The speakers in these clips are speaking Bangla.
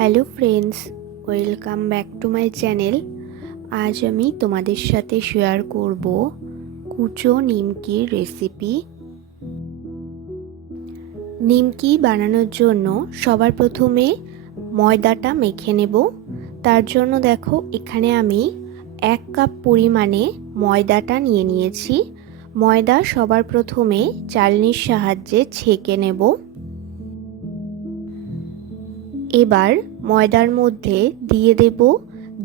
Hello friends, welcome back to my channel. আজ আমি তোমাদের সাথে শেয়ার করব কুচো নিমকির রেসিপি। নিমকি বানানোর জন্য সবার প্রথমে ময়দাটা মেখে নেব। তার জন্য দেখো এখানে আমি 1 কাপ পরিমাণে ময়দাটা নিয়ে নিয়েছি। ময়দা সবার প্রথমে চালনির সাহায্যে ছেঁকে নেব। এবার ময়দার মধ্যে দিয়ে দেব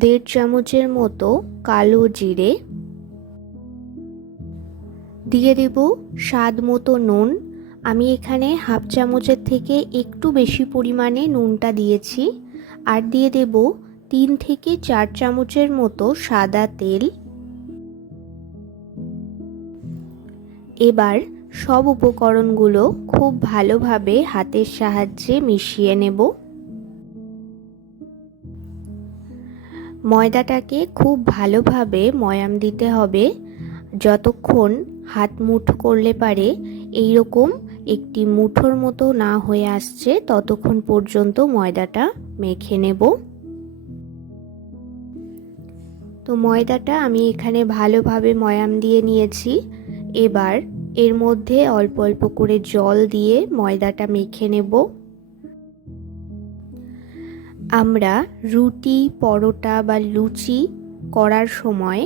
1.5 চামচের মতো কালো জিরে, দিয়ে দেব স্বাদ মতো নুন। আমি এখানে 1/2 চামচের থেকে একটু বেশি পরিমাণে নুনটা দিয়েছি। আর দিয়ে দেব 3 থেকে 4 চামচের মতো সাদা তেল। এবার সব উপকরণগুলো খুব ভালোভাবে হাতের সাহায্যে মিশিয়ে নেব। ময়দাটাকে খুব ভালোভাবে ময়াম দিতে হবে, যতক্ষণ হাত মুঠো করলে পারে এইরকম একটি মুঠোর মতো না হয়ে আসছে ততক্ষণ পর্যন্ত ময়দাটা মেখে নেব। তো ময়দাটা আমি এখানে ভালোভাবে ময়াম দিয়ে নিয়েছি। এবার এর মধ্যে অল্প অল্প করে জল দিয়ে ময়দাটা মেখে নেব। আমরা রুটি, পরোটা বা লুচি করার সময়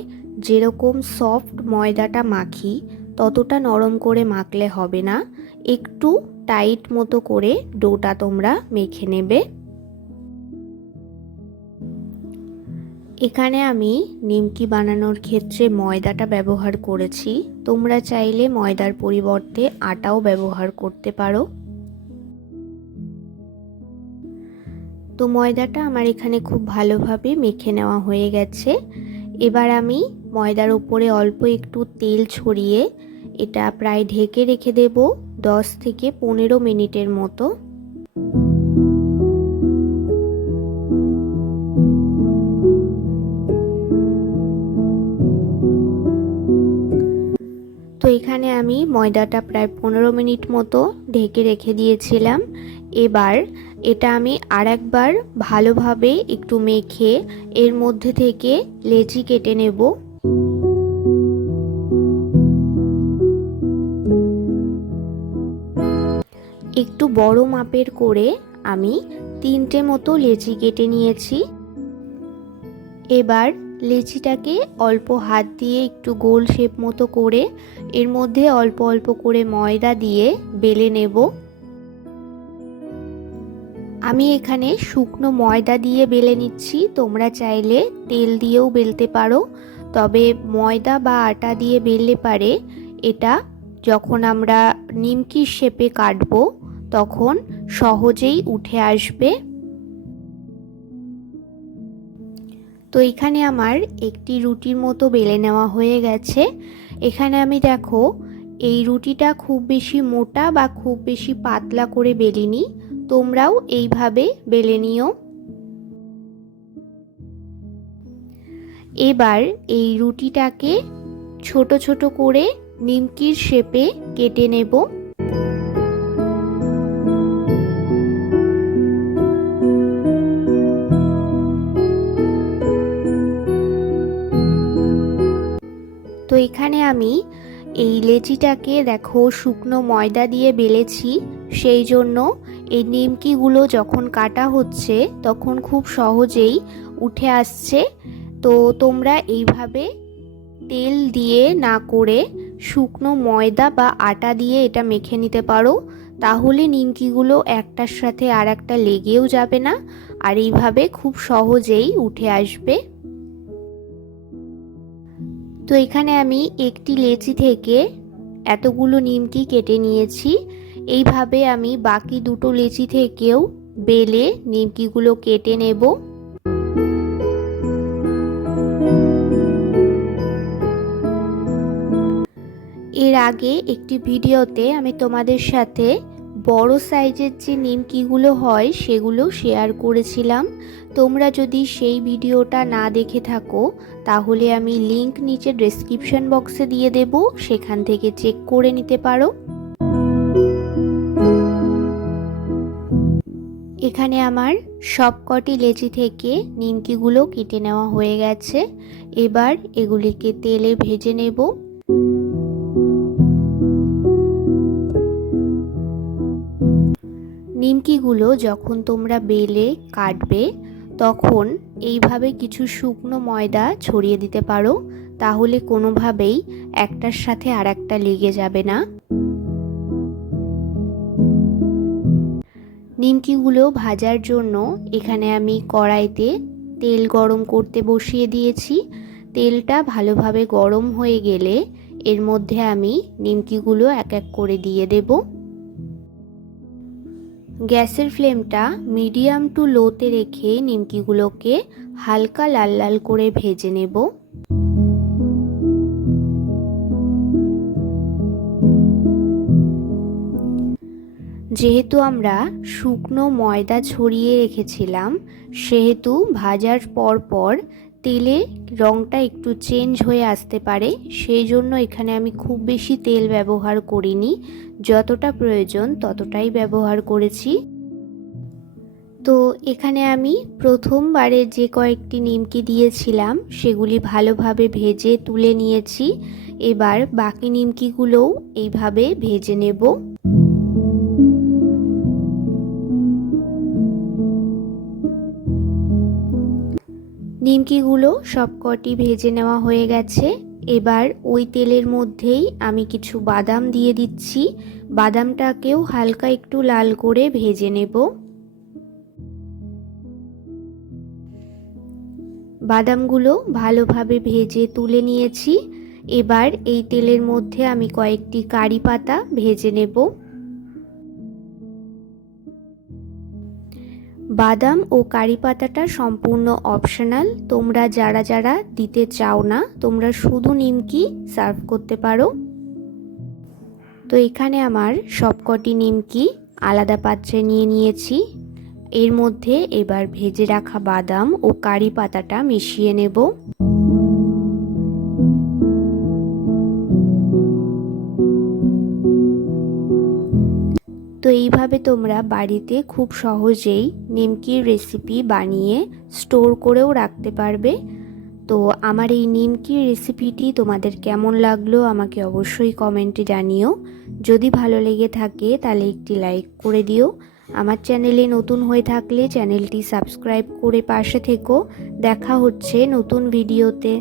যেরকম সফট ময়দাটা মাখি ততটা নরম করে মাখলে হবে না, একটু টাইট মতো করে ডোটা তোমরা মেখে নেবে। এখানে আমি নিমকি বানানোর ক্ষেত্রে ময়দাটা ব্যবহার করেছি, তোমরা চাইলে ময়দার পরিবর্তে আটাও ব্যবহার করতে পারো। তো ময়দাটা আমার এখানে খুব ভালোভাবে মেখে নেওয়া হয়ে গেছে। এবার আমি ময়দার উপরে অল্প একটু তেল ছড়িয়ে এটা প্রায় ঢেকে রেখে দেব 10 থেকে 15 মিনিটের মতো। তো এখানে আমি ময়দাটা প্রায় 15 মিনিট মতো ঢেকে রেখে দিয়েছিলাম। এবার এটা আমি আরেকবার ভালোভাবে একটু মেখে এর মধ্যে থেকে লেচি কেটে নেব। একটু বড় মাপের করে আমি 3টে মতো লেচি কেটে নিয়েছি। এবার লেচিটাকে অল্প হাত দিয়ে একটু গোল শেপ মতো করে এর মধ্যে অল্প অল্প করে ময়দা দিয়ে বেলে নেব। আমি এখানে শুকনো ময়দা দিয়ে বেলে নিচ্ছি, তোমরা চাইলে তেল দিয়েও বেলতে পারো। তবে ময়দা বা আটা দিয়ে বেললে পারে এটা যখন আমরা নিমকির শেপে কাটবো তখন সহজেই উঠে আসবে। তো এখানে আমার একটি রুটির মতো বেলে নেওয়া হয়ে গেছে। এখানে আমি দেখো এই রুটিটা খুব বেশি মোটা বা খুব বেশি পাতলা করে বেলিনি, তোমরাও এইভাবে বেলে নিও। এবার এই রুটিটাকে ছোট ছোট করে নিমকির শেপে কেটে নেব। তো এখানে আমি এই লেচিটাকে দেখো শুকনো ময়দা দিয়ে বেলেছি, সেই জন্য এই নিমকিগুলো যখন কাটা হচ্ছে তখন খুব সহজেই উঠে আসছে। তো তোমরা এইভাবে তেল দিয়ে না করে শুকনো ময়দা বা আটা দিয়ে এটা মেখে নিতে পারো, তাহলে নিমকিগুলো একটার সাথে আর একটা লেগেও যাবে না, আর এইভাবে খুব সহজেই উঠে আসবে। তো এখানে আমি একটি লেচি থেকে এতগুলো নিমকি কেটে নিয়েছি। এইভাবে আমি বাকি দুটো লেচি থেকেও বেলে নিমকিগুলো কেটে নেব। এর আগে একটি ভিডিওতে আমি তোমাদের সাথে বড় সাইজের যে নিমকিগুলো হয় সেগুলো শেয়ার করেছিলাম। তোমরা যদি সেই ভিডিওটা না দেখে থাকো তাহলে আমি লিংক নিচে ডেসক্রিপশন বক্সে দিয়ে দেব, সেখান থেকে চেক করে নিতে পারো। এখানে আমার সবকটি লেচি থেকে নিমকিগুলো কেটে নেওয়া হয়ে গেছে। এবার এগুলিকে তেলে ভেজে নেব। নিমকিগুলো যখন তোমরা বেলে কাটবে তখন এইভাবে কিছু শুকনো ময়দা ছড়িয়ে দিতে পারো, তাহলে কোনোভাবেই একটার সাথে আর একটা লেগে যাবে না। নিমকিগুলো ভাজার জন্য এখানে আমি কড়াইতে তেল গরম করতে বসিয়ে দিয়েছি। তেলটা ভালোভাবে গরম হয়ে গেলে এর মধ্যে আমি নিমকিগুলো এক এক করে দিয়ে দেব। গ্যাসের ফ্লেমটা মিডিয়াম টু লোতে রেখে নিমকিগুলোকে হালকা লাল লাল করে ভেজে নেব। যেহেতু আমরা শুকনো ময়দা ছড়িয়ে রেখেছিলাম, সেহেতু ভাজার পর পর তেলে রঙটা একটু চেঞ্জ হয়ে আসতে পারে, সেই জন্য এখানে আমি খুব বেশি তেল ব্যবহার করিনি, যতটা প্রয়োজন ততটাই ব্যবহার করেছি। তো এখানে আমি প্রথমবারে যে কয়েকটি নিমকি দিয়েছিলাম সেগুলি ভালোভাবে ভেজে তুলে নিয়েছি। এবার বাকি নিমকিগুলোও এইভাবে ভেজে নেব। নিমকিগুলো সবকটি ভেজে নেওয়া হয়ে গেছে। এবার ওই তেলের মধ্যেই আমি কিছু বাদাম দিয়ে দিচ্ছি। বাদামটাকেও হালকা একটু লাল করে ভেজে নেব। বাদামগুলো ভালোভাবে ভেজে তুলে নিয়েছি। এবার এই তেলের মধ্যে আমি কয়েকটি কারি পাতা ভেজে নেব। বাদাম ও কারি পাতাটা সম্পূর্ণ অপশনাল, তোমরা যারা যারা দিতে চাও না তোমরা শুধু নিমকি সার্ভ করতে পারো। তো এখানে আমার সবকটি নিমকি আলাদা পাত্রে নিয়ে নিয়েছি। এর মধ্যে এবার ভেজে রাখা বাদাম ও কারি পাতাটা মিশিয়ে নেব। তো এইভাবে তোমরা বাড়িতে খুব সহজেই নিমকির রেসিপি বানিয়ে স্টোর করেও রাখতে পারবে। তো আমার এই নিমকির রেসিপিটি তোমাদের কেমন লাগলো আমাকে অবশ্যই কমেন্টে জানিও। যদি ভালো লেগে থাকে তাহলে একটি লাইক করে দিও। আমার চ্যানেলে নতুন হয়ে থাকলে চ্যানেলটি সাবস্ক্রাইব করে পাশে থেকো। দেখা হচ্ছে নতুন ভিডিওতে।